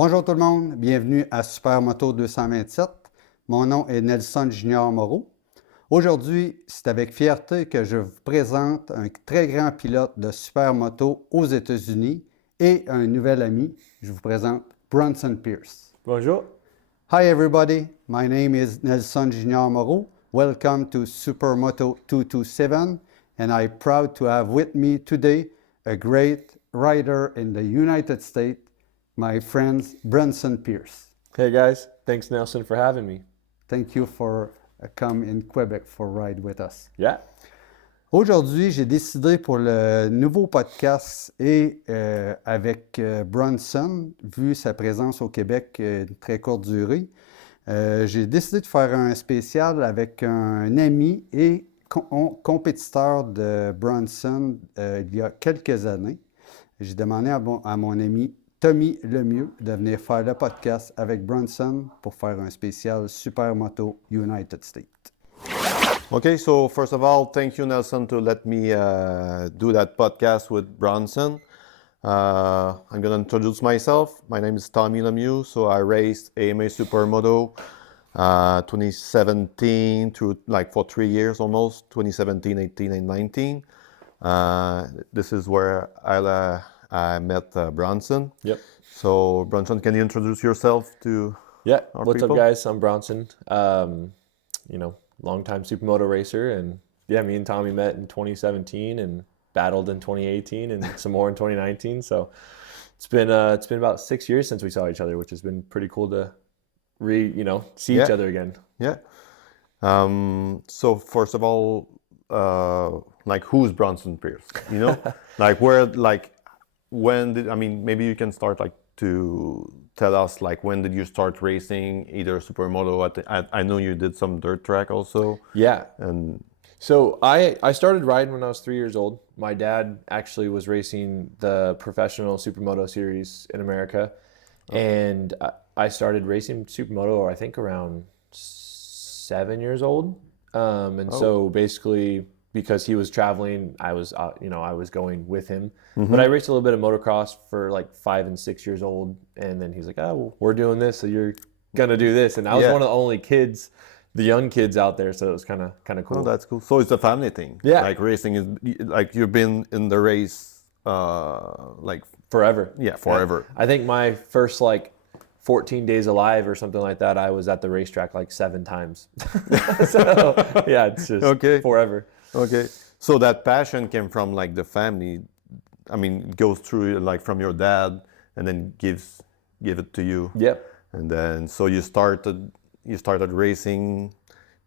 Bonjour tout le monde, bienvenue à Supermoto 227. Mon nom est Nelson Junior Moreau. Aujourd'hui, c'est avec fierté que je vous présente un très grand pilote de supermoto aux États-Unis et un nouvel ami. Je vous présente Bronson Pierce. Bonjour. Hi everybody, my name is Nelson Junior Moreau. Welcome to Supermoto 227, and I'm proud to have with me today a great rider in the United States, my friend Bronson Pierce. Hey guys, thanks Nelson for having me. Thank you for coming in Quebec for ride with us. Yeah. Aujourd'hui, j'ai décidé pour le nouveau podcast et avec Bronson, vu sa présence au Québec une très courte durée, j'ai décidé de faire un spécial avec un ami et compétiteur de Bronson il y a quelques années. J'ai demandé à mon ami Tommy Lemieux de venir faire le podcast avec Bronson pour faire un spécial Supermoto United States. Okay, so first of all, thank you, Nelson, to let me do that podcast with Bronson. I'm going to introduce myself. My name is Tommy Lemieux. So I raced AMA Supermoto 2017 to for 3 years almost, 2017, 18, and 19. This is where I met Bronson. Yep. So Bronson, can you introduce yourself to our What's people? up guys? I'm Bronson. Longtime supermoto racer, and me and Tommy met in 2017 and battled in 2018 and some more in 2019. So it's been about 6 years since we saw each other, which has been pretty cool to see each other again. Yeah. So first of all, who's Bronson Pierce? Maybe you can start to tell us when did you start racing either supermoto? I know you did some dirt track also. Yeah. And so I started riding when I was 3 years old. My dad actually was racing the professional supermoto series in America. And I started racing supermoto I think around 7 years old. So basically because he was traveling, I was going with him. Mm-hmm. But I raced a little bit of motocross for 5 and 6 years old, and then he's like, "Oh, well, we're doing this, so you're gonna do this." And I was one of the only kids, the young kids out there, so it was kind of cool. Oh, that's cool. So it's a family thing. Yeah. Racing is you've been in the race forever. Yeah, forever. I think my first 14 days alive or something like that, I was at the racetrack 7 times. So yeah, it's just forever. Okay, so that passion came from the family. I mean, it goes through from your dad, and then give it to you. Yep. And then so you started racing,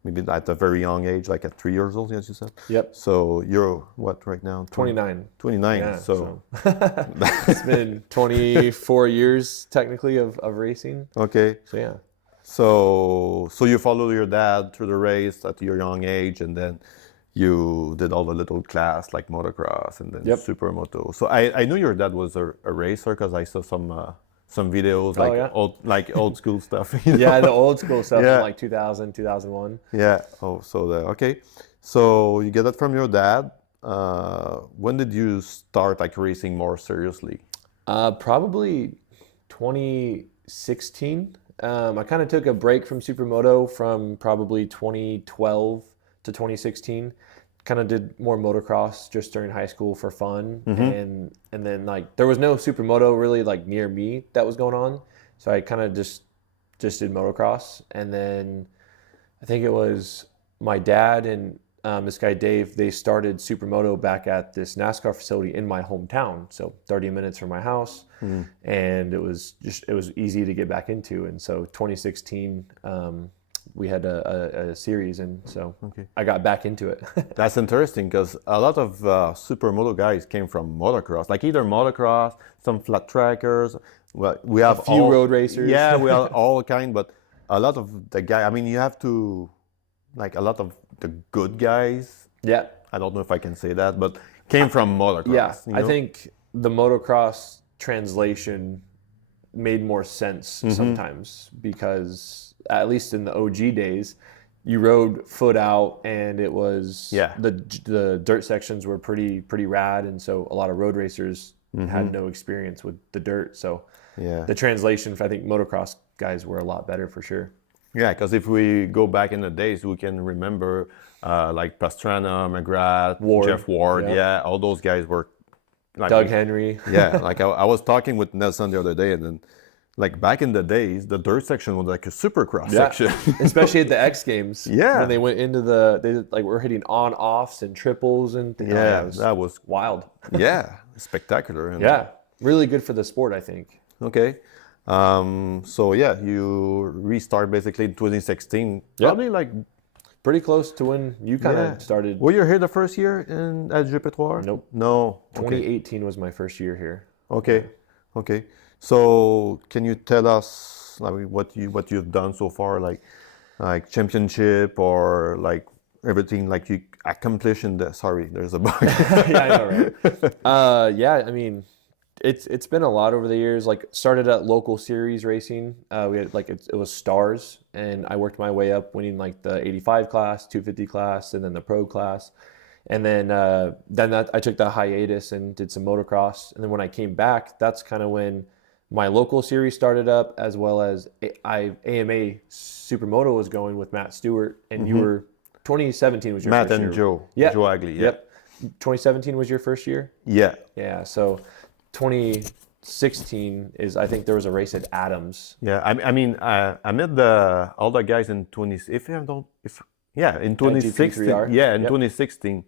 maybe at a very young age, at 3 years old, as you said. Yep. So you're what right now? 29. 29. Yeah, so it's been 24 years technically of racing. Okay. So yeah. So you followed your dad through the race at your young age, and then you did all the little class motocross and then supermoto. So I knew your dad was a racer because I saw some videos old school stuff. Yeah, the old school stuff from 2000, 2001. Yeah. Oh, so okay. So you get that from your dad. When did you start racing more seriously? Probably 2016. I kind of took a break from supermoto from probably 2012 to 2016. Kind of did more motocross just during high school for fun. Mm-hmm. And then there was no supermoto really near me that was going on. So I kind of just did motocross. And then I think it was my dad and this guy Dave, they started supermoto back at this NASCAR facility in my hometown. So 30 minutes from my house. Mm. And it was easy to get back into. And so 2016, we had a series, and so I got back into it. That's interesting because a lot of supermoto guys came from motocross, either motocross, some flat trackers. Well, we have a few road racers. Yeah, we have all kind, but a lot of the guy. I mean, you have to a lot of the good guys. Yeah, I don't know if I can say that, but came from motocross. Yeah, I think the motocross translation made more sense sometimes because at least in the OG days, you rode foot out, and it was the dirt sections were pretty rad, and so a lot of road racers had no experience with the dirt. So Yeah. the translation, I think motocross guys were a lot better for sure. Yeah, because if we go back in the days, we can remember like Pastrana, McGrath, Ward. Jeff Ward. Yeah. Yeah, all those guys were. Like, Doug Henry. Yeah, like I was talking with Nelson the other day, and then like back in the days, the dirt section was like a supercross section. Especially at the X Games. Yeah. When they went into they like were hitting on-offs and triples and things. Yeah, it was that was wild. yeah, spectacular. And, Yeah. Really good for the sport, I think. Okay. So yeah, you restart basically in 2016. Probably like. Pretty close to when you kind of started. Were you here the first year at GP3? Nope. No. Okay. 2018 was my first year here. Okay. Okay. So can you tell us like what you've done so far, like championship or like everything like you accomplished in the? Sorry, there's a bug. Yeah, I know, right? Yeah, I mean, it's been a lot over the years. Like started at local series racing. We had like it was stars, and I worked my way up, winning like the 85 class, 250 class, and then the pro class. And then I took that hiatus and did some motocross. And then when I came back, that's kind of when my local series started up, as well as AMA Supermoto was going with Matt Stewart, and you were 2017 was your Matt first year. and Joe. Yeah. Joe Agley. Yeah. Yep. 2017 was your first year. Yeah. Yeah. So 2016 is, I think there was a race at Adams. Yeah. I mean I met all the guys in 2016. Yeah, in 2016.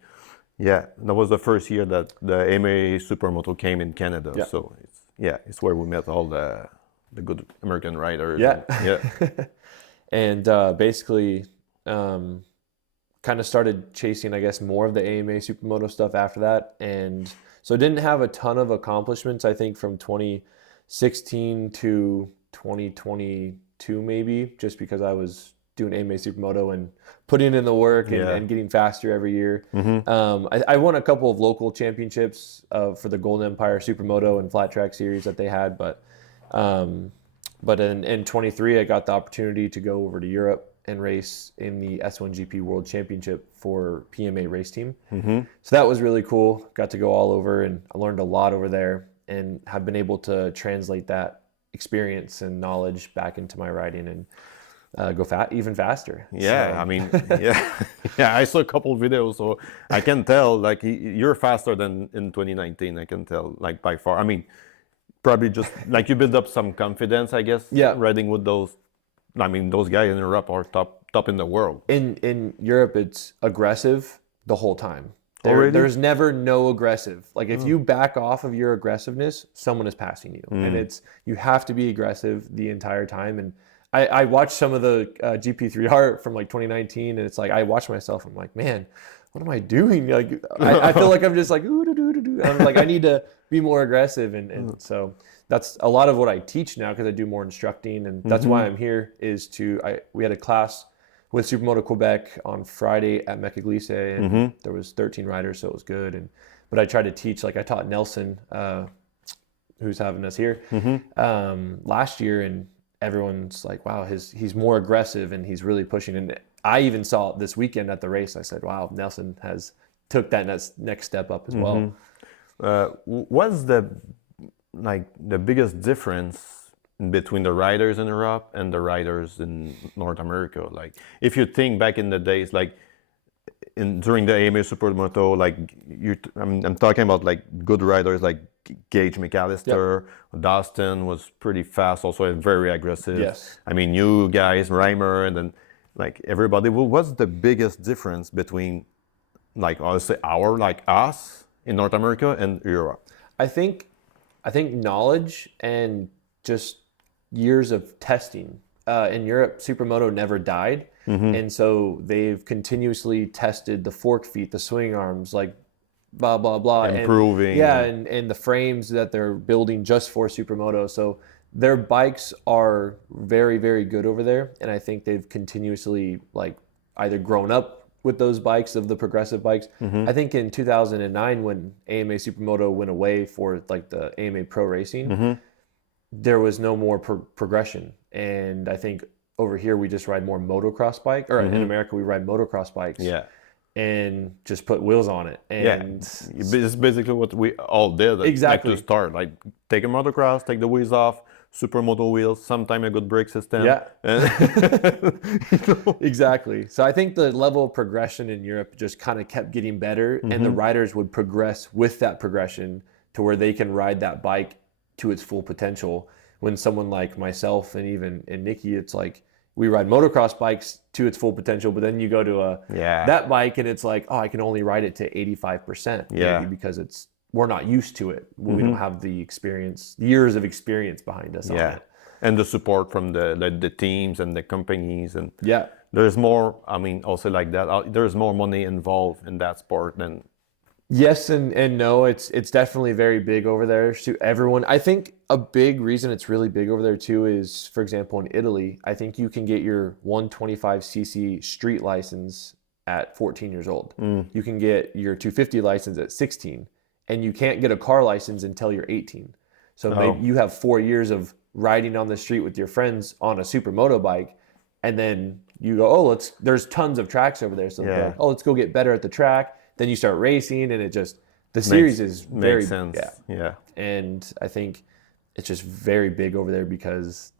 Yeah, that was the first year that the AMA Supermoto came in Canada. Yeah. So it's where we met all the good American riders. Yeah. Yeah. And basically kind of started chasing, I guess, more of the AMA Supermoto stuff after that. And so didn't have a ton of accomplishments, I think, from 2016 to 2022 maybe, just because I was doing AMA Supermoto and putting in the work and getting faster every year. I won a couple of local championships for the Golden Empire Supermoto and flat track series that they had, but in 23 I got the opportunity to go over to Europe and race in the S1GP World Championship for PMA race team. So that was really cool. Got to go all over, and I learned a lot over there, and have been able to translate that experience and knowledge back into my riding and go even faster. Yeah, So, I mean, yeah, I saw a couple of videos, so I can tell like you're faster than in 2019. I can tell like by far. I mean, probably just like you build up some confidence, I guess. Yeah. Riding with those. I mean, those guys in Europe are top in the world. In Europe, it's aggressive the whole time. Already? There's never no aggressive. Like if you back off of your aggressiveness, someone is passing you, and you have to be aggressive the entire time. And I watched some of the GP3R from like 2019, and it's like I watch myself. I'm like, man, what am I doing? Like I feel like I'm just like ooh, doo, doo, doo, doo. I'm like I need to be more aggressive, and so that's a lot of what I teach now, because I do more instructing, and that's why I'm here. We had a class with Supermoto Quebec on Friday at Mecca Glisse, and there was 13 riders, so it was good. But I tried to teach, like I taught Nelson, who's having us here, last year, and everyone's like, wow, he's more aggressive and he's really pushing. And I even saw it this weekend at the race. I said, wow, Nelson has took that next step up as well. What's the biggest difference between the riders in Europe and the riders in North America? Like if you think back in the days, like during the AMA Supermoto, like I'm talking about like good riders like Gage McAllister. Dustin was pretty fast, also very aggressive. Yes. I mean, you guys, Reimer, and then like everybody. Well, what's the biggest difference between like us in North America and Europe? I think knowledge and just years of testing. In Europe, Supermoto never died. And so they've continuously tested the fork feet, the swing arms, like blah, blah, blah. Improving. And the frames that they're building just for Supermoto. So their bikes are very, very good over there. And I think they've continuously like either grown up with those bikes, of the progressive bikes. I think in 2009, when AMA Supermoto went away for like the AMA Pro Racing, there was no more progression. And I think over here we just ride more motocross bike, or in America we ride motocross bikes. Yeah. and just put wheels on it. And it's basically what we all did. Exactly. Like to start, like take a motocross, take the wheels off, supermoto wheels, sometime a good brake system. Yeah. You know? Exactly. So I think the level of progression in Europe just kind of kept getting better, and the riders would progress with that progression to where they can ride that bike to its full potential. When someone like myself and Nikki, it's like we ride motocross bikes to its full potential, but then you go to that bike and it's like, oh, I can only ride it to 85%, maybe because we're not used to it. We don't have the experience, years of experience behind us on it. And the support from the teams and the companies, and yeah, there's more. I mean, also like that, there's more money involved in that sport than. Yes and no. It's definitely very big over there to everyone. I think a big reason it's really big over there too is, for example, in Italy, I think you can get your 125cc street license at 14 years old. You can get your 250 license at 16, and you can't get a car license until you're 18. So maybe you have 4 years of riding on the street with your friends on a supermoto bike, and then you go, oh, there's tons of tracks over there. So like, oh, let's go get better at the track. Then you start racing, and the series is very makes sense. Yeah. And I think it's just very big over there because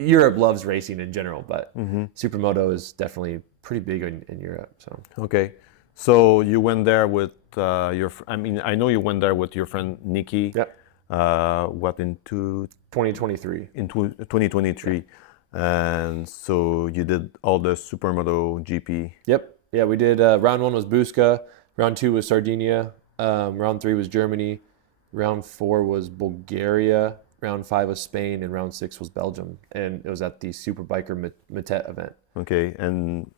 Europe loves racing in general, but supermoto is definitely pretty big in Europe. So okay, so you went there with I know you went there with your friend Nikki. Yep. What in 2023? In 2023, and so you did all the supermoto GP. Yep. Yeah, we did. Round 1 was Busca. Round 2 was Sardinia. Round 3 was Germany. Round 4 was Bulgaria. Round 5 was Spain, and round 6 was Belgium. And it was at the Superbiker Matet event. Okay, and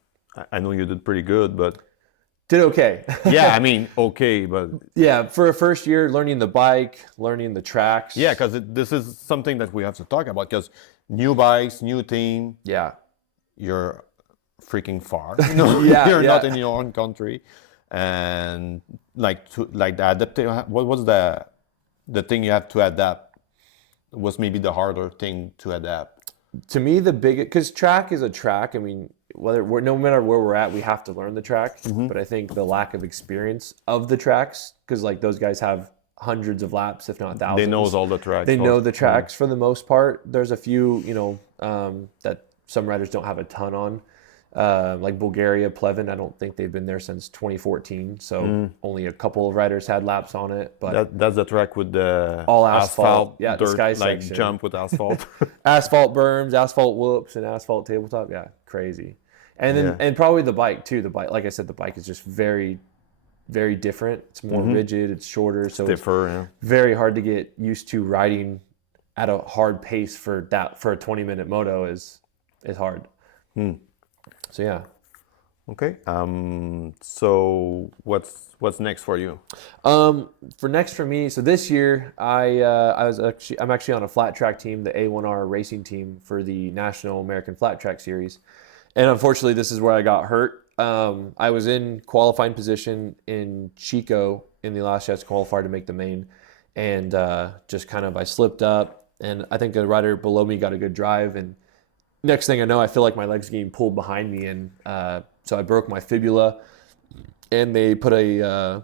I know you did pretty good, but did okay. Yeah, I mean, okay, but yeah, for a first year, learning the bike, learning the tracks. Yeah, because this is something that we have to talk about. Because new bikes, new team. Yeah, you're freaking far. You're not in your own country, and like the adapting. What was the thing you have to adapt? Was maybe the harder thing to adapt. To me, the biggest, because track is a track. I mean, no matter where we're at, we have to learn the track. But I think the lack of experience of the tracks, because like those guys have hundreds of laps, if not thousands. They know all the tracks. They know the tracks for the most part. There's a few, that some riders don't have a ton on. Like Bulgaria, Pleven, I don't think they've been there since 2014, so only a couple of riders had laps on it. But that's the track with the all asphalt, dirt, the sky like section. Jump with asphalt, asphalt berms, asphalt whoops, and asphalt tabletop. Yeah, crazy. And then and probably the bike too. The bike, like I said, the bike is just very, very different. It's more rigid. It's shorter, so stiffer. It's very hard to get used to riding at a hard pace for a 20-minute moto is hard. So yeah. Okay. So what's next for you? For me, so this year I'm actually on a flat track team, the A1R racing team for the National American Flat Track Series, and unfortunately this is where I got hurt. I was in qualifying position in Chico in the last chance qualifier to make the main, and just kind of I slipped up, and I think a rider below me got a good drive, and next thing I know, I feel like my leg's getting pulled behind me, and so I broke my fibula, and they put a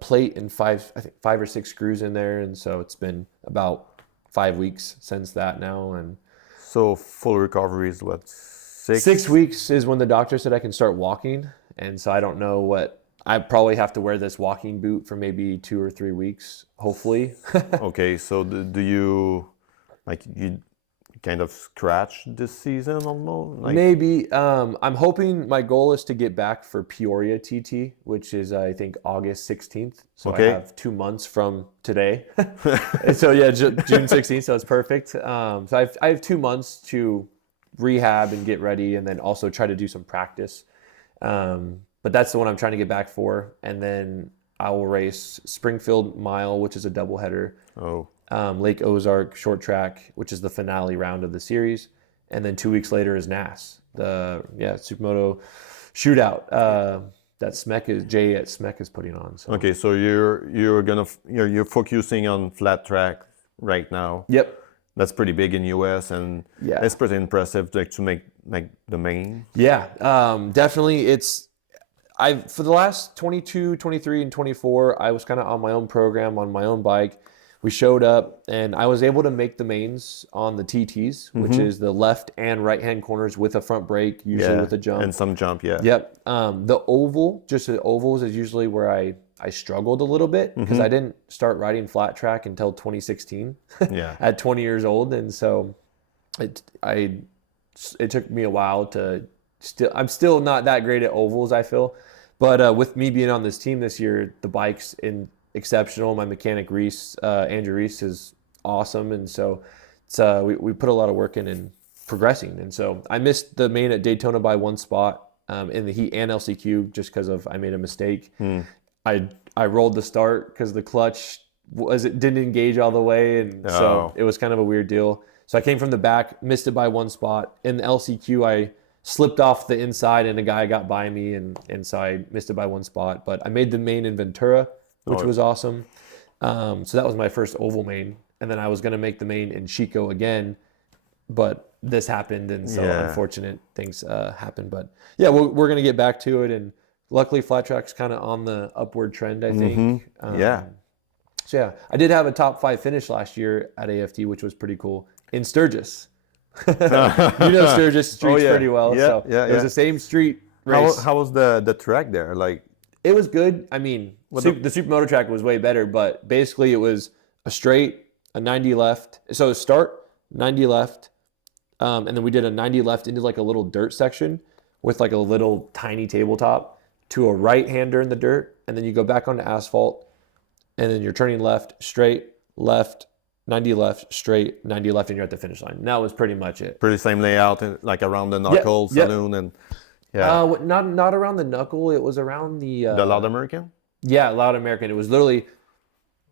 plate and 5 or 6 screws in there, and so it's been about 5 weeks since that now, and so full recovery is what, 6? 6 weeks is when the doctor said I can start walking, and so I don't know what. I probably have to wear this walking boot for maybe 2 or 3 weeks, hopefully. Okay, so do you kind of scratch this season almost? Maybe. I'm hoping, my goal is to get back for Peoria TT, which is I think August 16th. So I have 2 months from today. So yeah, June 16th. So it's perfect. So I have 2 months to rehab and get ready, and then also try to do some practice. But that's the one I'm trying to get back for. And then I will race Springfield Mile, which is a doubleheader. Lake Ozark short track, which is the finale round of the series, and then 2 weeks later is NAS, the Supermoto shootout that Jay at SMEC is putting on. So. Okay, so you're focusing on flat track right now. Yep, that's pretty big in US, and it's pretty impressive to make the main. Yeah, definitely. for the last 22, 23, and 24, I was kind of on my own program, on my own bike. We showed up, and I was able to make the mains on the TTs, which is the left and right-hand corners with a front brake, usually with a jump. And some jump, yeah. Yep. The oval, just the ovals is usually where I struggled a little bit because I didn't start riding flat track until 2016 at 20 years old. And so it took me a while I'm still not that great at ovals, I feel. But with me being on this team this year, the bike's exceptional. My mechanic Andrew Reese is awesome. And so we put a lot of work in progressing. And so I missed the main at Daytona by one spot in the heat and LCQ just because I made a mistake. I rolled the start because the clutch didn't engage all the way, and so it was kind of a weird deal. So I came from the back, missed it by one spot. In the LCQ, I slipped off the inside, and a guy got by me, and so I missed it by one spot. But I made the main in Ventura, which was awesome. So that was my first oval main, and then I was going to make the main in Chico again, but this happened, and so unfortunate things happened. But yeah, we're going to get back to it, and luckily, flat track's kind of on the upward trend, I think. So yeah, I did have a top 5 finish last year at AFT, which was pretty cool, in Sturgis. Sturgis streets pretty well. It was the same street race. How was the track there? Like, it was good. I mean, the supermoto track was way better, but basically it was a straight, a 90 left. So start, 90 left, and then we did a 90 left into like a little dirt section with like a little tiny tabletop to a right-hander in the dirt, and then you go back onto asphalt, and then you're turning left, straight, left, 90 left, straight, 90 left, and you're at the finish line. And that was pretty much it. Pretty same layout, like around the knuckle saloon, and not around the knuckle. It was around the Loud American. Yeah, Loud American. It was literally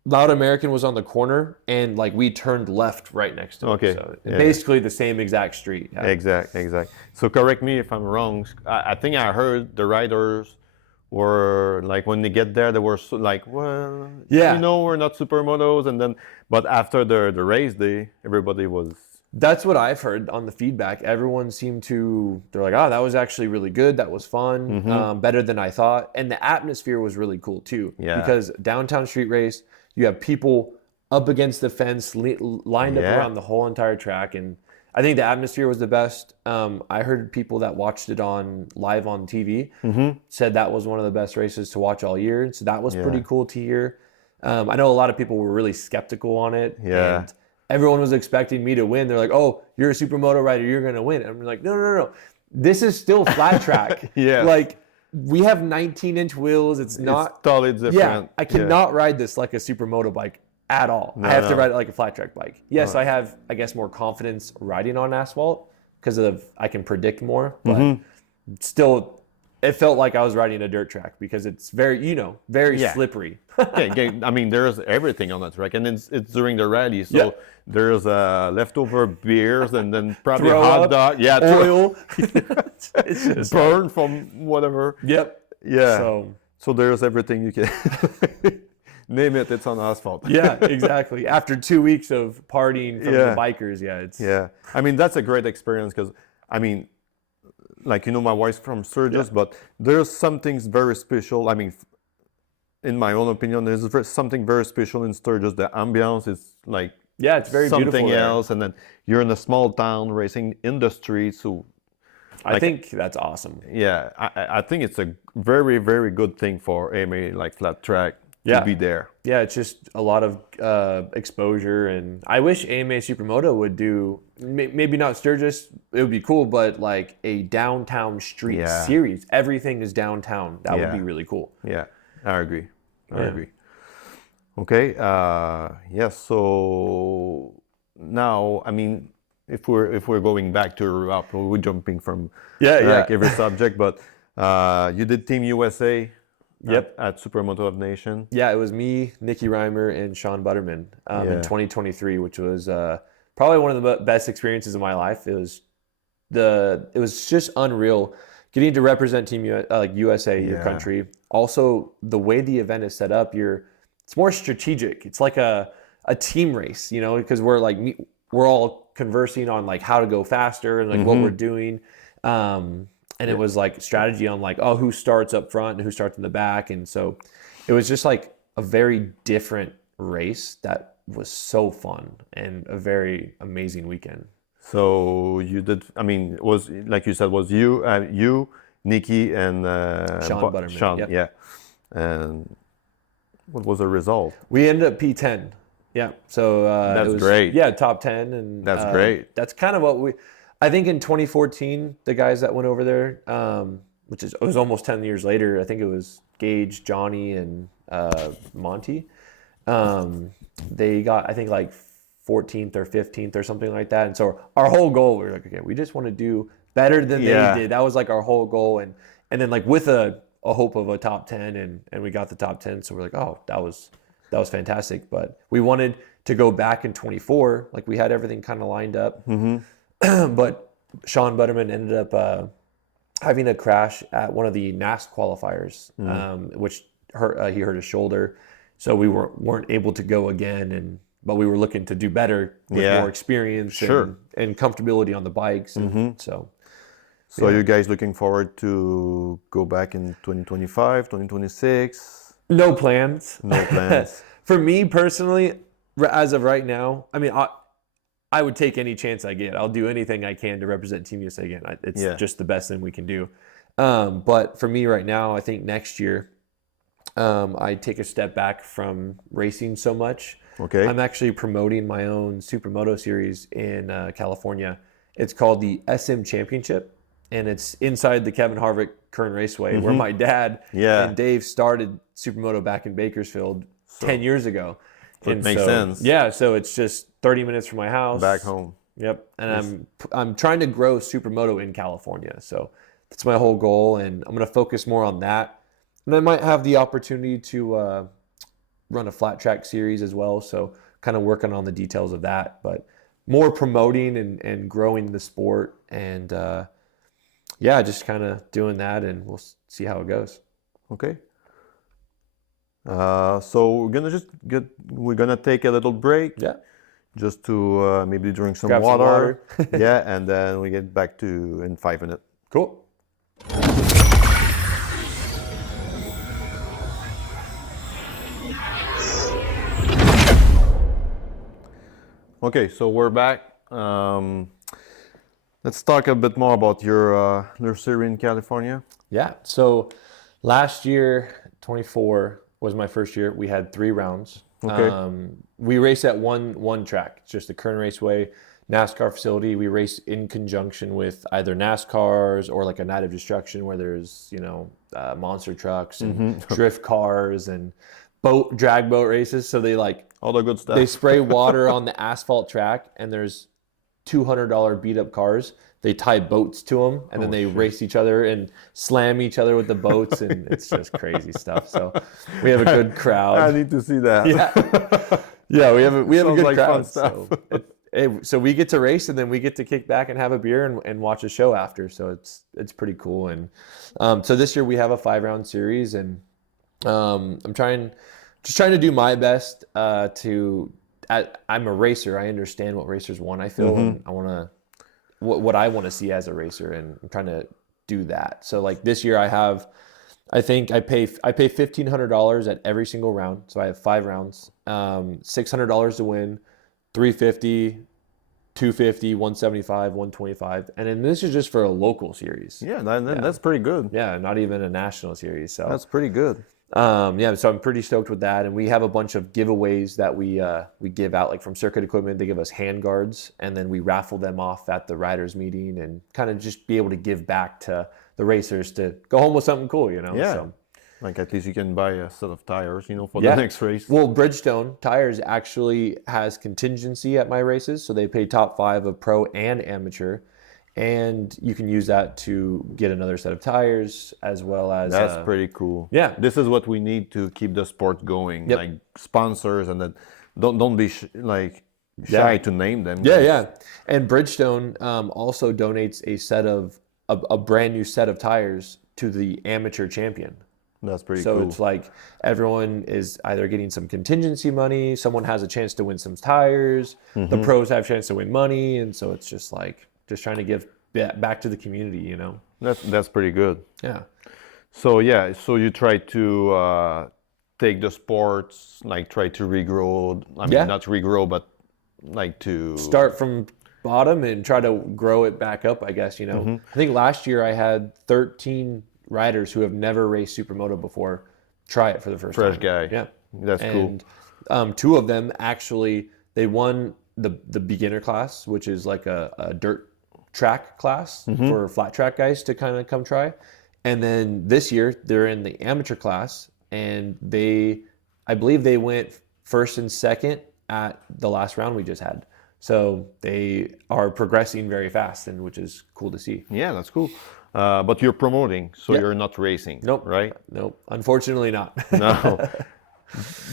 Loud American was on the corner, and like we turned left right next to it. Okay. So basically the same exact street. Yeah. Exact. So correct me if I'm wrong. I think I heard the riders were like, when they get there, they were like, well, we're not supermotos, and then, but after the race day, everybody was. That's what I've heard on the feedback. Everyone seemed they're like, oh, that was actually really good. That was fun, better than I thought. And the atmosphere was really cool too. Yeah. Because downtown street race, you have people up against the fence, lined up around the whole entire track. And I think the atmosphere was the best. I heard people that watched it live on TV said that was one of the best races to watch all year. So that was pretty cool to hear. I know a lot of people were really skeptical on it. Yeah. And everyone was expecting me to win. They're like, oh, you're a supermoto rider, you're going to win. And I'm like, no. This is still flat track. Like, we have 19-inch wheels. It's totally different. Yeah, I cannot ride this like a supermoto bike at all. I have to ride it like a flat track bike. Yes, I have, I guess, more confidence riding on asphalt because I can predict more, but still, it felt like I was riding a dirt track because it's very, very slippery. I mean, there's everything on that track, and it's during the rally, so there's leftover beers and then probably hot dog, oil, it's just burn from whatever. Yep. Yeah. So there's everything you can name it. It's on asphalt. Yeah, exactly. After 2 weeks of partying from the bikers, I mean, that's a great experience because I mean, like, my wife's from Sturgis, but there's something very special. I mean, in my own opinion, there's something very special in Sturgis. The ambiance is like it's very something beautiful else, and then you're in a small town racing in the streets. So I think that's awesome. Yeah, I think it's a very, very good thing for AMA, like flat track, to be there. Yeah, it's just a lot of exposure, and I wish AMA Supermoto would do, maybe not Sturgis, it would be cool, but like a downtown street series. Everything is downtown. That would be really cool. Yeah, I agree. Okay, so now, I mean, if we're going back to Europe, we're jumping from every subject, but you did Team USA. At Supermoto of Nation. Yeah, it was me, Nicky Reimer, and Sean Butterman in 2023, which was probably one of the best experiences of my life. It was just unreal getting to represent Team USA, your country. Also, the way the event is set up, it's more strategic. It's like a team race, because we're all conversing on like how to go faster and like what we're doing. and it was like strategy on like, oh, who starts up front and who starts in the back. And so it was just like a very different race that was so fun and a very amazing weekend. So you did, I mean, it was, like you said, was you, Nikki, and Sean Butterman. Sean, Yep. yeah. And what was the result? We ended up P10. Yeah. So That's it was, great. Yeah, top 10. And That's great. That's kind of what I think in 2014, the guys that went over there, it was almost 10 years later, I think it was Gage, Johnny, and Monty. They got, I think, like 14th or 15th or something like that. And so our whole goal, we were like, okay, we just want to do better than they did. That was like our whole goal. And then like with a hope of a top 10, and we got the top 10. So we're like, oh, that was fantastic. But we wanted to go back in 24. Like we had everything kind of lined up. But Sean Butterman ended up having a crash at one of the NASC qualifiers, which he hurt his shoulder. So we weren't able to go again, but we were looking to do better with more experience and comfortability on the bikes. And So you guys looking forward to go back in 2025, 2026? No plans. No plans. For me personally, as of right now, I mean, I would take any chance I get. I'll do anything I can to represent Team USA again. It's just the best thing we can do. But for me right now, I think next year, I take a step back from racing so much. Okay. I'm actually promoting my own supermoto series in California. It's called the SM Championship, and it's inside the Kevin Harvick Kern Raceway, where my dad and Dave started supermoto back in Bakersfield 10 years ago. So it makes sense. Yeah, so it's just 30 minutes from my house. Back home. Yep, and I'm trying to grow supermoto in California. So that's my whole goal, and I'm going to focus more on that. And I might have the opportunity to run a flat track series as well. So kind of working on the details of that, but more promoting and growing the sport, and just kind of doing that, and we'll see how it goes. Okay. So we're gonna take a little break. Yeah. Just to maybe drink some Grab water. Yeah, and then we get back to in 5 minutes. Cool. Okay, so we're back. Let's talk a bit more about your nursery in California. Yeah. So last year, 24 was my first year. We had 3 rounds. Okay. We race at one track. It's just the Kern Raceway NASCAR facility. We race in conjunction with either NASCARs or like a Night of Destruction, where there's monster trucks and drift cars and drag boat races. So they like all the good stuff. They spray water on the asphalt track, and there's $200 beat up cars. They tie boats to them, and then they race each other and slam each other with the boats, and it's just crazy stuff. So we have a good crowd. I need to see that. Yeah, we have a good like crowd. Fun stuff. So we get to race, and then we get to kick back and have a beer and watch a show after. So it's pretty cool. And so this year we have a 5-round series, and I'm trying to do my best I'm a racer. I understand what racers want. I feel and I want to what I want to see as a racer, and I'm trying to do that. So like this year I think I pay $1,500 at every single round. So I have 5 rounds, $600 to win, $350, $250, $175, $125, and then this is just for a local series. Yeah, that's pretty good. Yeah, not even a national series. So that's pretty good. So I'm pretty stoked with that, and we have a bunch of giveaways that we give out, like from Circuit Equipment. They give us hand guards, and then we raffle them off at the riders meeting, and kind of just be able to give back to the racers to go home with something cool, Yeah. So, like at least you can buy a set of tires, for the next race. Well, Bridgestone Tires actually has contingency at my races, so they pay top 5 of pro and amateur. And you can use that to get another set of tires, as well as... That's pretty cool. Yeah. This is what we need to keep the sport going. Yep. Like sponsors, and then don't be shy to name them. Yeah. And Bridgestone also donates a brand new set of tires to the amateur champion. That's pretty cool. So it's like everyone is either getting some contingency money, someone has a chance to win some tires, the pros have a chance to win money, and so it's just trying to give back to the community, That's pretty good. Yeah. So so you try to take the sports, like try to regrow. I mean, not regrow, but like to start from bottom and try to grow it back up, I guess, you know. I think last year I had 13 riders who have never raced supermoto before try it for the first time. Fresh guy. Yeah. That's cool. And 2 of them actually, they won the beginner class, which is like a dirt track class for flat track guys to kind of come try. And then this year they're in the amateur class, and I believe they went first and second at the last round we just had. So they are progressing very fast, and which is cool to see. Yeah, that's cool. But you're promoting, so you're not racing. Nope. Right? Nope. Unfortunately not. No.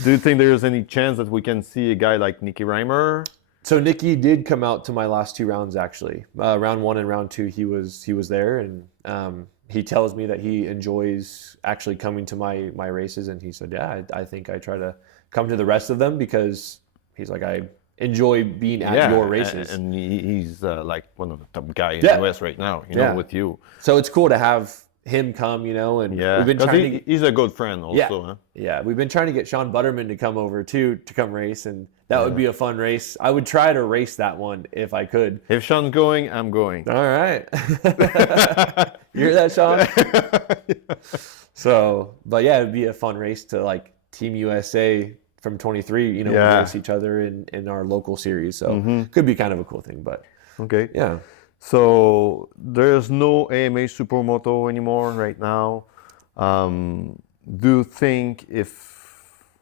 Do you think there's any chance that we can see a guy like Nicky Reimer? So Nicky did come out to my last 2 rounds, actually. Round 1 and round 2, he was there, and he tells me that he enjoys actually coming to my races, and he said, yeah, I think I try to come to the rest of them because he's like, I enjoy being at your races. And he's like one of the top guys in the US right now, you know, with you. So it's cool to have him come, you know, and we've been trying he's a good friend also. Huh? Yeah, we've been trying to get Sean Butterman to come over too, to come race, and that would be a fun race. I would try to race that one if I could. If Sean's going, I'm going. All right. You hear that, Sean? So, but yeah, it'd be a fun race to like Team USA from 23, you know, we race each other in our local series. So could be kind of a cool thing, but okay. Yeah. So there's no AMA Supermoto anymore right now. Do you think if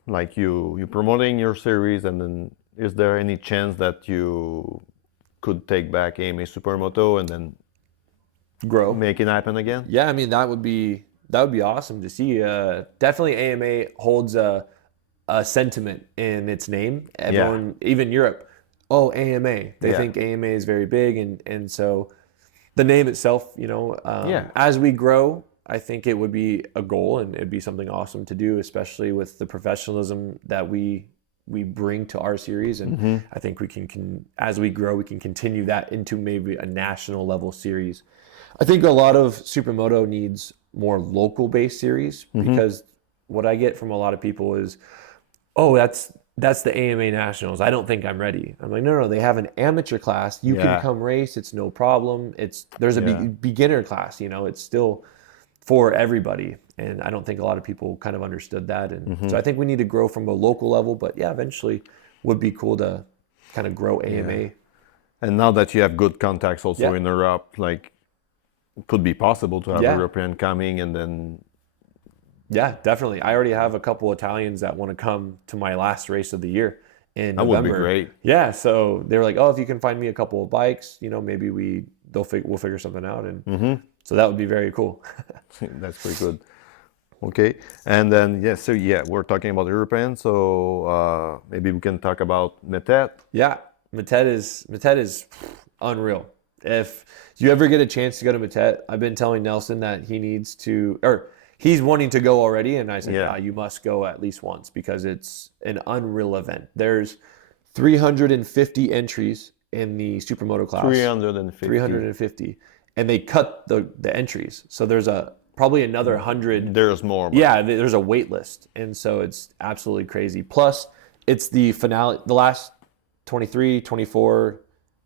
like you promoting your series, and then is there any chance that you could take back AMA Supermoto and then make it happen again? Yeah, I mean that would be awesome to see. Definitely AMA holds a sentiment in its name. Everyone, even Europe, AMA. They think AMA is very big, and so the name itself, you know, as we grow, I think it would be a goal, and it'd be something awesome to do, especially with the professionalism that we bring to our series. And I think we can, as we grow, we can continue that into maybe a national level series. I think a lot of supermoto needs more local based series, because what I get from a lot of people is, that's the AMA Nationals. I don't think I'm ready. I'm like, no, they have an amateur class. You can come race. It's no problem. There's a beginner class, you know, it's still for everybody. And I don't think a lot of people kind of understood that. And so I think we need to grow from a local level, but eventually would be cool to kind of grow AMA. And now that you have good contacts also in Europe, like it could be possible to have European coming, and then yeah, definitely. I already have a couple Italians that want to come to my last race of the year in November. That would be great. Yeah, so they were like, if you can find me a couple of bikes, you know, maybe we'll figure something out, and so that would be very cool. That's pretty good. Okay, and then we're talking about Europeans, so maybe we can talk about Metet. Yeah, Metet is unreal. If you ever get a chance to go to Metet, I've been telling Nelson that he needs to, or he's wanting to go already, and I said, you must go at least once, because it's an unreal event. There's 350 entries in the supermoto class. 350. And they cut the entries. So there's probably another 100. There's more. Yeah, there's a wait list. And so it's absolutely crazy. Plus, it's the finale. The last 23, 24,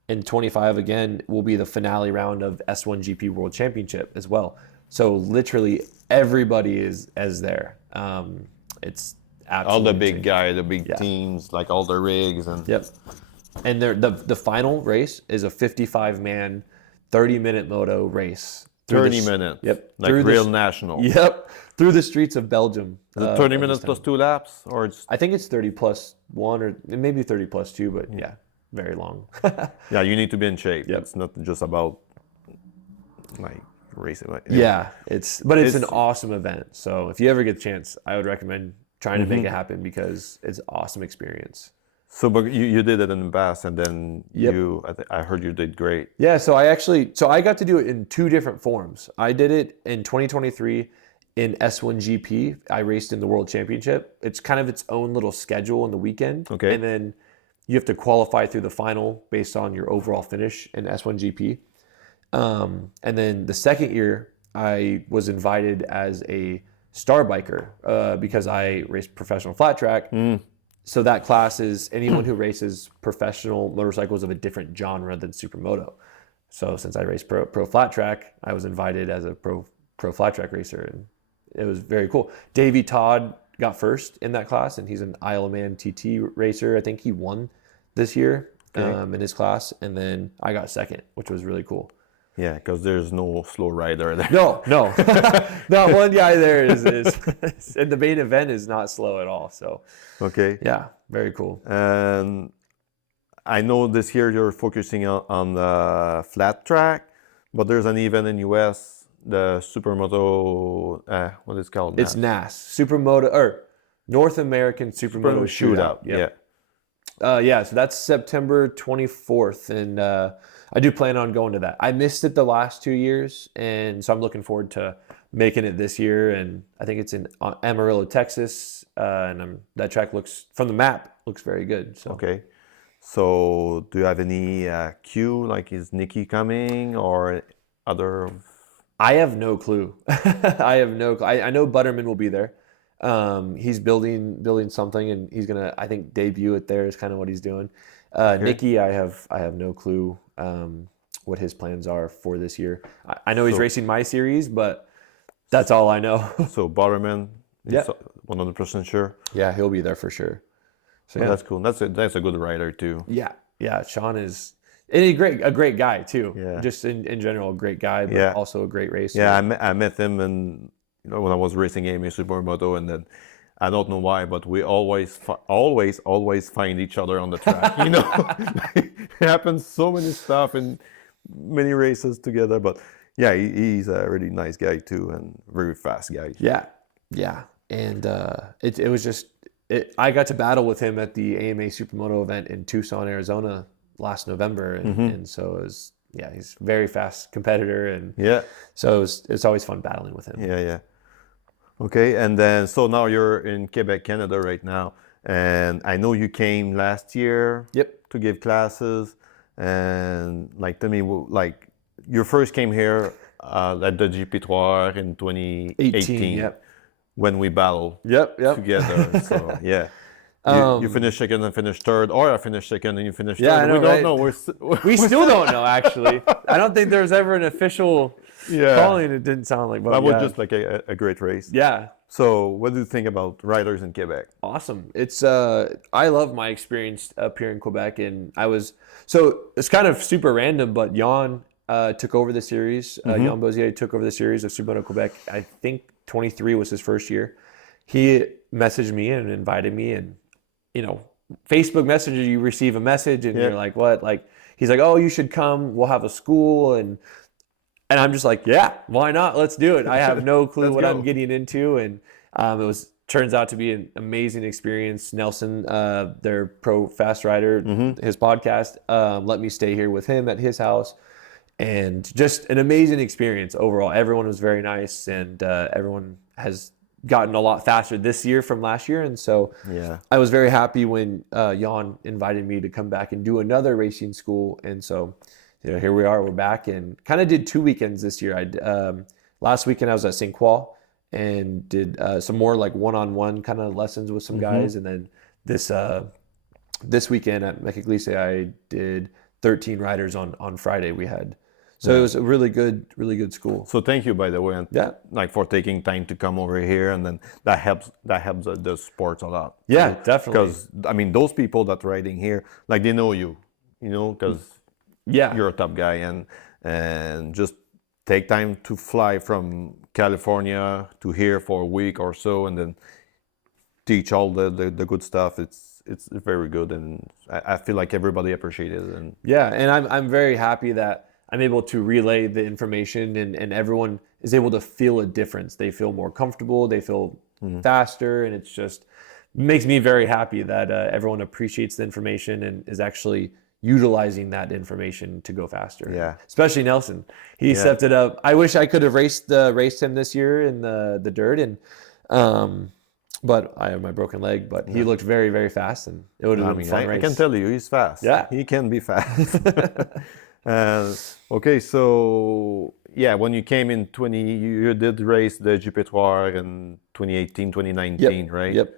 and 25 again will be the finale round of S1GP World Championship as well. So literally everybody is there. It's absolutely all the big guys, the big teams, like all the rigs and And the final race is a 55-man, 30-minute moto race. 30 minutes. Yep. Like real national. Yep. Through the streets of Belgium. Is it 30 minutes plus 2 laps, or it's? I think it's 30 plus 1, or maybe 30 plus 2, but very long. Yeah, you need to be in shape. Yep. It's not just about like racing. It's an awesome event. So if you ever get a chance, I would recommend trying to make it happen, because it's an awesome experience. So, but you did it in the past, and then I heard you did great. Yeah, so I got to do it in 2 different forms. I did it in 2023 in S1GP. I raced in the World Championship. It's kind of its own little schedule in the weekend. Okay. And then you have to qualify through the final based on your overall finish in S1GP. And then the second year, I was invited as a star biker because I raced professional flat track. So that class is anyone who races professional motorcycles of a different genre than supermoto. So since I raced pro flat track, I was invited as a pro flat track racer, and it was very cool. Davey Todd got first in that class, and he's an Isle of Man TT racer. I think he won this year in his class, and then I got second, which was really cool. Yeah, because there's no slow rider there. No, not one guy there is and the main event is not slow at all. So, okay, yeah, very cool. And I know this year you're focusing on the flat track, but there's an event in US, the supermoto. What is it called? It's NAS, Supermoto or North American Supermoto Shootout. Yep. Yeah. So that's September 24th, and I do plan on going to that. I missed it the last 2 years, and so I'm looking forward to making it this year. And I think it's in Amarillo, Texas, and that track looks from the map looks very good. So. Okay. So do you have any cue? Like, is Nikki coming or other? I have no clue. I have no clue. I know Butterman will be there. He's building something, and he's gonna, I think, debut it there is kind of what he's doing. Nikki, I have no clue what his plans are for this year. I know he's racing my series, but that's all I know. So Butterman, yeah, 100% sure. Yeah, he'll be there for sure. So that's cool. That's a good rider too. Yeah. Sean is a great guy too. Yeah. Just in general, a great guy, but also a great racer. Yeah, I met him and when I was racing AMA Supermoto, and then I don't know why, but we always find each other on the track. It happens so many stuff in many races together. But yeah, he's a really nice guy too, and very fast guy. Yeah. And it was just. I got to battle with him at the AMA Supermoto event in Tucson, Arizona last November. And so it was, he's a very fast competitor. And so it's always fun battling with him. Yeah. Okay. And then, so now you're in Quebec, Canada right now. And I know you came last year to give classes. And like, tell me, like, you first came here at the GP3 in 2018. When we battle together. So, yeah. You finished second and finished third, or I finished second and you finished third. I know, we don't know. We still don't know, actually. I don't think there was ever an official calling. It didn't sound like. That was just like a great race. Yeah. So what do you think about riders in Quebec? Awesome. It's I love my experience up here in Quebec, and it's kind of super random, but Jan took over the series. Jan Bozier took over the series of Supermoto Quebec. I think 23 was his first year. He messaged me and invited me, and Facebook Messenger, you receive a message and you're like, what? Like, he's like, oh, you should come. We'll have a school, and I'm just like, yeah, why not? Let's do it. I have no clue what I'm getting into, and it turns out to be an amazing experience. Nelson, their pro fast rider, his podcast, let me stay here with him at his house. And just an amazing experience overall. Everyone was very nice, and everyone has gotten a lot faster this year from last year. And so I was very happy when Jan invited me to come back and do another racing school. And so here we are, we're back, and kind of did 2 weekends this year. Last weekend I was at St. Paul and did some more like one-on-one kind of lessons with some guys. And then this weekend at Mecaglise, I did 13 riders on Friday we had. So it was a really good school. So thank you, by the way, and like for taking time to come over here, and then that helps the sports a lot. Yeah, definitely. Because I mean, those people that riding here, like they know you, because you're a top guy, and just take time to fly from California to here for a week or so, and then teach all the good stuff. It's very good, and I feel like everybody appreciates it. And and I'm very happy that I'm able to relay the information, and everyone is able to feel a difference. They feel more comfortable, they feel faster, and it's just makes me very happy that everyone appreciates the information and is actually utilizing that information to go faster. Yeah. Especially Nelson. He stepped it up. I wish I could have raced him this year in the dirt, and but I have my broken leg, but he looked very, very fast, and it would have been a fun race. I can tell you, he's fast. Yeah. He can be fast. Okay, so yeah, when you came in you did race the GP3 in 2018, 2019, right? Yep.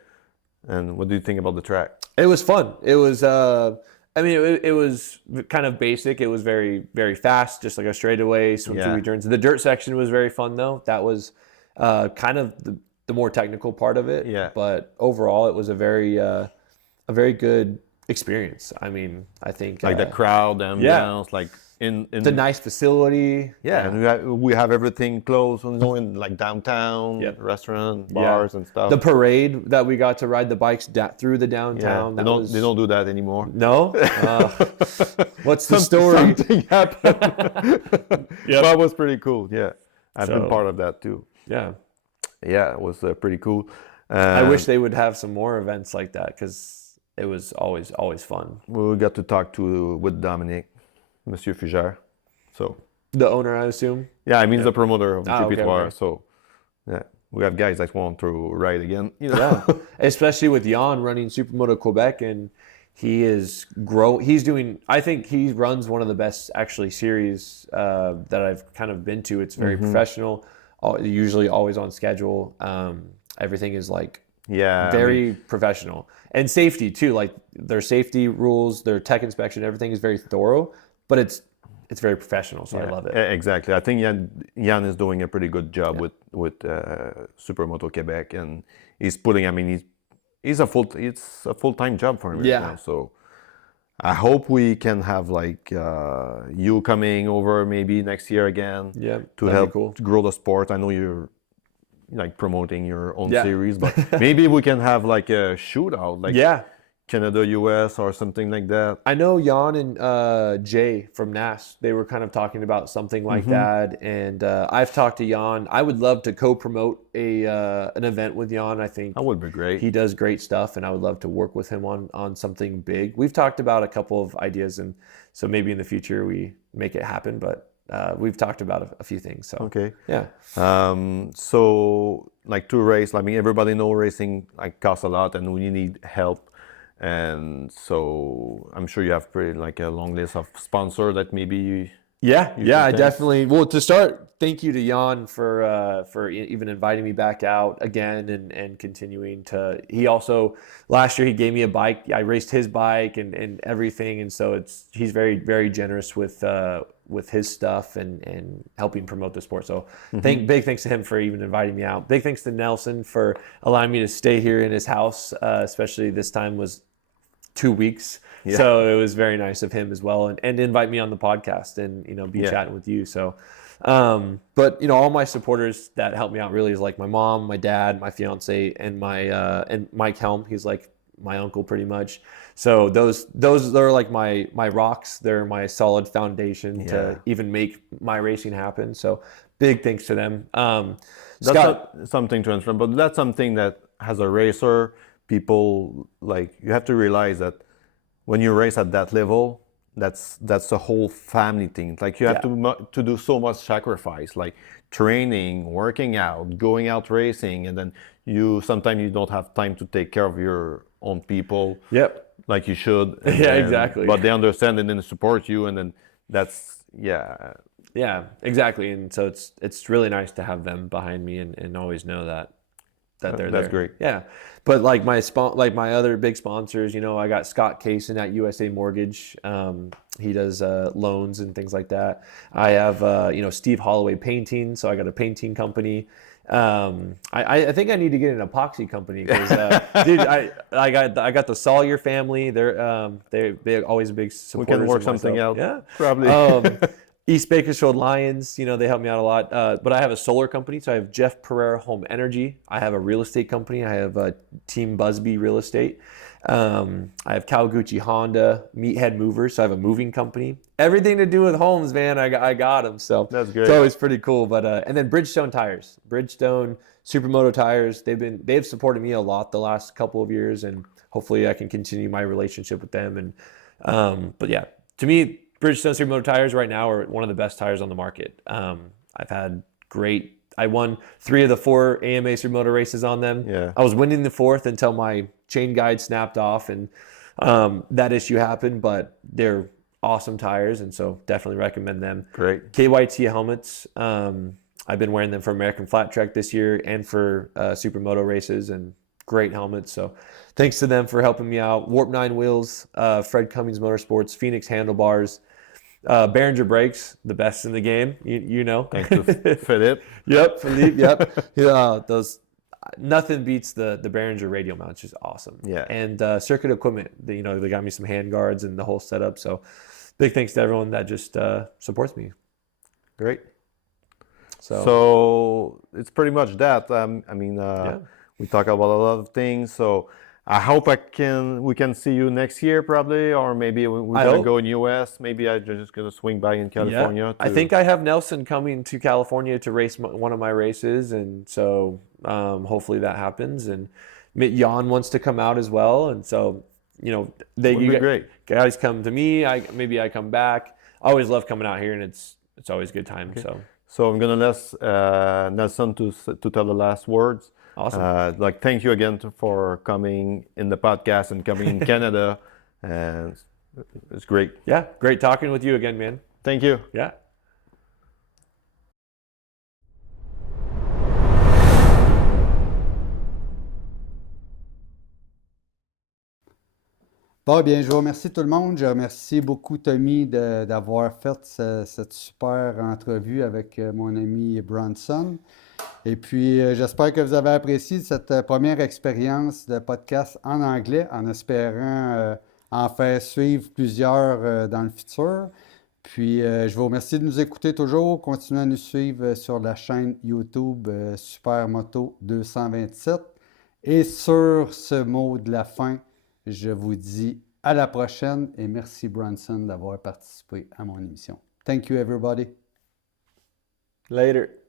And what do you think about the track? It was fun. It was, I mean, it was kind of basic. It was very, very fast, just like a straightaway, swim through turns. The dirt section was very fun, though. That was kind of the more technical part of it. Yeah. But overall, it was a very good experience. I mean, I think Like the crowd, the ambiance, like in the nice facility. Yeah, and we have everything close, in like downtown, restaurant, bars, and stuff. The parade that we got to ride the bikes through the downtown. They don't do that anymore. No? What's the story? Something happened. That was pretty cool. Yeah, I've been part of that too. Yeah. Yeah, it was pretty cool. I wish they would have some more events like that because it was always fun. We got to talk with Dominic, Monsieur Fugère. So the owner, I assume. Yeah, I mean the promoter of the GP3. Okay. So yeah, we have guys that want to ride again. Yeah, especially with Jan running Supermoto Quebec, and he's doing. I think he runs one of the best actually series that I've kind of been to. It's very professional, usually always on schedule. Everything is like very professional, and safety too. Like their safety rules, their tech inspection, everything is very thorough. But it's very professional, so I love it. Exactly. I think Jan is doing a pretty good job with Supermoto Quebec, and he's putting. I mean, it's a full-time job for him. Yeah. Right now, so I hope we can have like you coming over maybe next year again. Yeah. To help grow the sport. I know you're like promoting your own series, but maybe we can have like a shootout. Like Canada, US, or something like that. I know Jan and Jay from NAS, they were kind of talking about something like that. And I've talked to Jan. I would love to co-promote an event with Jan. I think that would be great. He does great stuff, and I would love to work with him on something big. We've talked about a couple of ideas, and so maybe in the future we make it happen. But we've talked about a few things. So okay, yeah. So like to race, I mean everybody know racing like costs a lot, and we need help. And so I'm sure you have pretty like a long list of sponsors that maybe I definitely. Well, to start, thank you to Jan for even inviting me back out again and continuing to. He also last year he gave me a bike. I raced his bike and everything, and so he's very, very generous with his stuff and helping promote the sport. So big thanks to him for even inviting me out. Big thanks to Nelson for allowing me to stay here in his house, especially this time was 2 weeks. Yeah. So it was very nice of him as well, and invite me on the podcast and be chatting with you. So, but all my supporters that helped me out really is like my mom, my dad, my fiance, and my and Mike Helm. He's like my uncle pretty much. So those are like my rocks. They're my solid foundation to even make my racing happen. So big thanks to them. That's something to answer, but that's something that as a racer, people like you have to realize that when you race at that level, that's a whole family thing. Like you have to do so much sacrifice, like training, working out, going out racing, and then sometimes you don't have time to take care of your own people. Yep. Like you should. Exactly. But they understand and then support you, and then that's Yeah, exactly. And so it's really nice to have them behind me and always know that they're there. That's great. Yeah. But like my other big sponsors, I got Scott Kaysen at USA Mortgage. He does loans and things like that. I have Steve Holloway Painting, so I got a painting company. I think I need to get an epoxy company because dude, I got the Sawyer family. They're always big supporters. We can work something out. Yeah, probably. East Bakersfield Lions, they help me out a lot. But I have a solar company, so I have Jeff Pereira Home Energy. I have a real estate company. I have Team Busby Real Estate. I have Kawaguchi Honda, Meathead Movers, so I have a moving company. Everything to do with homes, man, I got them. So that's great. It's always pretty cool. But and then Bridgestone Tires, Bridgestone Supermoto Tires. They've supported me a lot the last couple of years, and hopefully I can continue my relationship with them. And but yeah, to me, Bridgestone Supermoto tires right now are one of the best tires on the market. I've had I won 3 of the 4 AMA Supermoto races on them. Yeah. I was winning the 4th until my chain guide snapped off and that issue happened, but they're awesome tires, and so definitely recommend them. Great. KYT helmets. I've been wearing them for American Flat Track this year and for supermoto races, and great helmets. So thanks to them for helping me out. Warp 9 wheels, Fred Cummings Motorsports, Phoenix handlebars, Behringer brakes, the best in the game. You know. Thanks to Philippe. Yep, Philippe. Yep. Yeah, those. Nothing beats the Behringer radial mount. It's just awesome. Yeah. And circuit equipment. They got me some hand guards and the whole setup. So big thanks to everyone that just supports me. Great. So it's pretty much that. We talk about a lot of things. So I hope we can see you next year probably, or maybe we're gonna go in US. Maybe I'm just gonna swing by in California. I think I have Nelson coming to California to race one of my races, and so hopefully that happens. And Jan wants to come out as well, and so you great. Guys come to me. Maybe I come back. I always love coming out here, and it's always a good time. Okay. So I'm gonna let Nelson to tell the last words. Awesome. Thank you again for coming in the podcast and coming in Canada, and it's great. Yeah, great talking with you again, man. Thank you. Yeah. Bon, bien, je vous remercie tout le monde. Je remercie beaucoup Tommy d'avoir fait cette super entrevue avec mon ami Bronson. Et puis, j'espère que vous avez apprécié cette première expérience de podcast en anglais, en espérant en faire suivre plusieurs dans le futur. Puis, je vous remercie de nous écouter toujours. Continuez à nous suivre sur la chaîne YouTube Supermoto 227. Et sur ce mot de la fin, je vous dis à la prochaine et merci Bronson d'avoir participé à mon émission. Thank you everybody. Later.